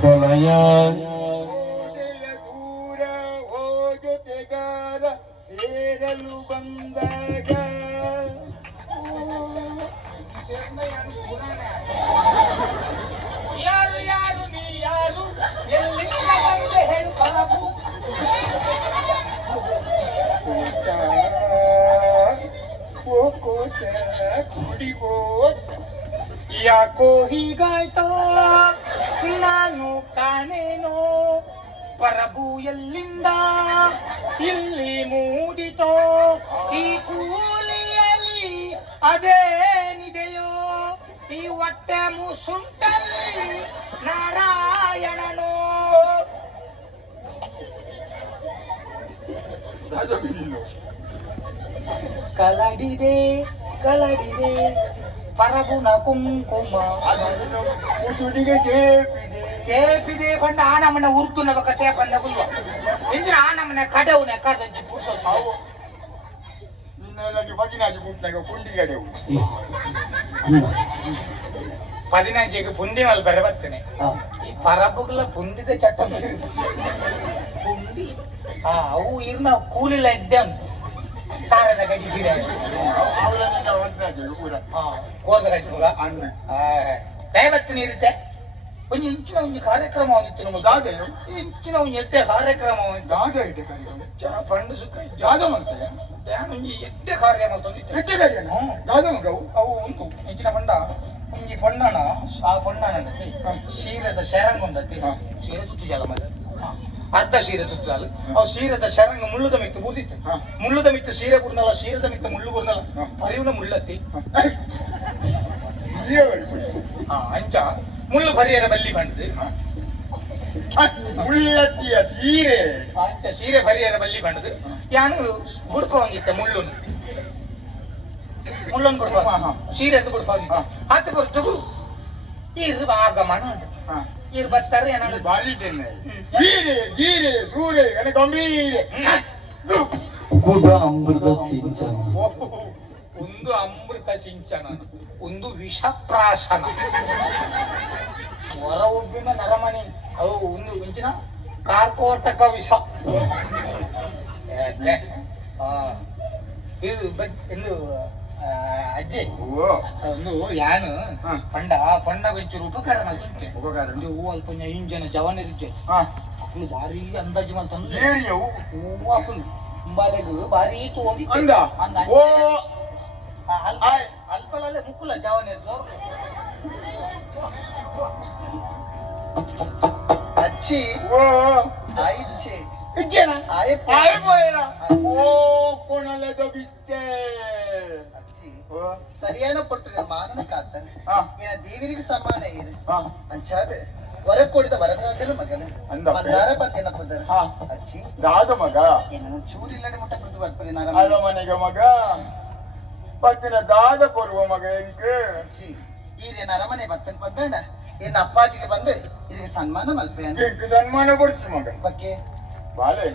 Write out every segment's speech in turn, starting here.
ಪ್ರಳಯ ದೂರ ಓ ಜೊತೆಗಾರ ಸೇರಲು ಬಂದಾಗ ಯಾರು ಯಾರು ನೀ ಯಾರು ಎಲ್ಲಿಂದ ಬಂದೆ ಹೇಳು ಕನಪು ಕೋಕೋತ ಕುಡಿಗೋತ ಯಾಕೋ ಹೀಗಾಯ್ತೋ ನಾನು ಕಾಣೇನೋ ಪರಬು ಎಲ್ಲಿಂದ ಇಲ್ಲಿ ಮೂಡಿತೋ ಈ ಕೂಲಿಯಲ್ಲಿ ಅದೇನಿದೆಯೋ ಈ ಹೊಟ್ಟೆ ಮುಸುಂಟಲ್ಲಿ ನಾರಾಯಣನೋ ಕಲಡಿದೆ ಕಲಡಿದೆ ಪರಬುನ ಕುಂಕುಮ ಮುಸುಡಿಗೆ ತೇಪಿದೆ ತೇಪಿದೆ ಬಂದ ಆ ನಮ್ಮನೆ ಉರ್ತುನವ ಕತೆ ಬಂದ ಬುಲ್ವ ಇಂದ್ರ ಆ ನಮ್ಮನೆ ಕಡವುನೆ ಕದಂಜಿ ಪುರ್ಸೋದು ನಿನ್ನೆಲ್ಲ ಬಗಿನಾಜಿ ಮುಟ್ನಾಗ ಕುಂಡಿಗಡೆವು 15ಗೆ ಪುಂಡಿ ಮೇಲೆ ಬರೆ ಬರ್ತೇನೆ ಈ ಪರಬುಗಳ ಪುಂಡಿದ ಚಟ್ಟ ಪುಂಡಿ ಅವು ಇರ್ನ ಕೂಲಿಲ್ಲ ಇದ್ದೆ ತಾರದ ಗಡಿ ಗಿಡ ಕೋರ್ದ ಗಜ್ಜಿ ಮಗ ದೈವತ್ತಿನ ಇರುತ್ತೆ ಒಂದು ಇಂಚಿನ ಒಂದು ಕಾರ್ಯಕ್ರಮ ಆಗಿತ್ತು ನಮಗೆ ಇಂಚಿನ ಒಂದು ಎಡ್ಡೆ ಕಾರ್ಯಕ್ರಮ ಪಂಡು ಸುಖ ಎಡ್ಡೆ ಕಾರ್ಯಕ್ರಮ ಅವು ಉಂಟು ಇಂಚಿನ ಪಂಡ ಒಂಜಿ ಪೊಣ್ಣಣ ಆ ಪೊಣ್ಣಣ ಶೀರದ ಶರಂಗ ಉಂಡತಿ ಶೀರ ತುತ್ತು ಜಾಗ ಮದ ಅರ್ಧ ಶೀರ ತುತ್ತಲ್ಲ ಅವು ಶೀರದ ಶರಂಗ ಮುಳ್ಳುದ ಮಿತ್ತು ಬೂದಿತ್ತು ಮುಳ್ಳುದ ಮಿತ್ತು ಶೀರೆ ಗುರ್ನಲ್ಲ ಶೀರದ ಮಿತ್ತು ಮುಳ್ಳು ಗುರ್ನಲ್ಲ ಪರಿವನ ಮುಳ್ಳತ್ತಿ ಅಂಚ ಮುಳ್ಳು ಪರಿಯರ ಬಲ್ಲಿ ಬಂದು ಮುಳ್ಳತ್ತಿಯ ಸೀರೆ ಅಂಚ ಸೀರೆ ಪರಿಯರ ಬಲ್ಲಿ ಬಂದು ಯಾನು ಗುಡ್ಕೋಂಗಿತ್ತ ಮುಳ್ಳುನು ಮುಳ್ಳೊಂದು ಗುಡ್ಕೋ ಸೀರೆ ಗುಡ್ಕೋಂಗಿತ್ತ ಹತ್ತು ಗುರ್ತು ಇದು ಆಗಮನ ಇದು ಬರ್ತಾರೆ ಏನಾದ್ರು ಬಾರಿ ಗೀರೆ ಗೀರೆ ಸೂರೆ ಗಣ ಗಂಭೀರೆ ಗುಡ ಅಮೃತ ಸಿಂಚನ ಒಂದು ಅಮೃತ ಸಿಂಚನ ಒಂದು ವಿಷಪ್ರಾಶನ ಹೊರ ಉಬ್ಬಿನ ನರಮಣಿ ಅವು ಒಂದು ಇಂಚಿನ ಕಾರ್ಕೋಟಕ ವಿಷ ಇದು ಅಜ್ಜಿ ಒಂದು ಯಾನು ಪಂಡ ಪಂಡ ಬೆಂಚೂರು ಉಪಕಾರ ಹೂವು ಅಲ್ಪ ಇಂಜನ ಜವನ ಇರುತ್ತೆ ಅಪ್ಪಳು ಭಾರಿ ಅಂದಾಜು ಮಾಡಿ ತಂದು ಹೂವು ಅಪ್ಪಳು ತುಂಬಾಲೆಗೂ ಭಾರಿ ತಗೊಂಡಿ ಅಲ್ಪಲಲ್ಲೇ ಮುಕ್ಕುಲ ಜವನ ಇತ್ತು ಅಚ್ಚಿ ಆಯ್ಚೆ ಕೊಣಲದ ಬಿಸ್ತೆ சரியான பொருட்கள் மானன காத்தன் என் தேவிக்கு சமான இது ಅಂಚಾದ ವರ ಕೊಡಿದ ವರದಾಜನ ಮಗನ ಮಂದಾರ ಪಂತೇನ ಪದರ ಅಚ್ಚಿ ದಾದ ಮಗ ಏನು ಚೂರಿಲ್ಲಡೆ ಮುಟ್ಟ ಪ್ರತಿ ಬರ್ಪರಿ ಅದ ಮನೆಗ ಮಗ ಪತ್ತಿನ ದಾದ ಕೊರುವ ಮಗ ಎಂಕೆ ಅಚ್ಚಿ ಈರೇನ ಅರಮನೆ ಬತ್ತನ್ ಬಂದಣ್ಣ ಏನ್ ಅಪ್ಪಾಜಿಗೆ ಬಂದು ಇದಕ್ಕೆ ಸನ್ಮಾನ ಮಲ್ಪೆಯನ್ನ ಎಂಕ ಸನ್ಮಾನ ಕೊಡ್ತಿ ಮಗ ಬಗ್ಗೆ ಬಾಲೆ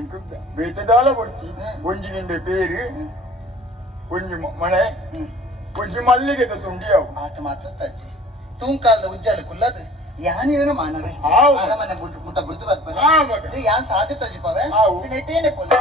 ಎಂಕ ಬೇತದಾಲ ಕೊಡ್ತಿ ಒಂಜಿ ನಿಂಡೆ ಪೇರು ಒಂಜಿ ಮನೆ ಒಂಜಿ ಮಲ್ಲಿಗೆ ತುಂಡಿಯವು ಆತ ಮಾತ್ರ ತಚ್ಚಿ ತೂಂಕಾಲದ ಉಜ್ಜಾಲ ಕುಲ್ಲದು ಯಾನೇನೋ ಮಾನವೆ ಅರಮನೆ ಮುಟ್ಟ ಬಿಡ್ದು ಬರ್ತಾರೆ ಯಾನ್ ಸಾಧ್ಯ ತಜಿಪವೆ ನೆಟ್ಟೇನೆ ಕುಲ್ಲ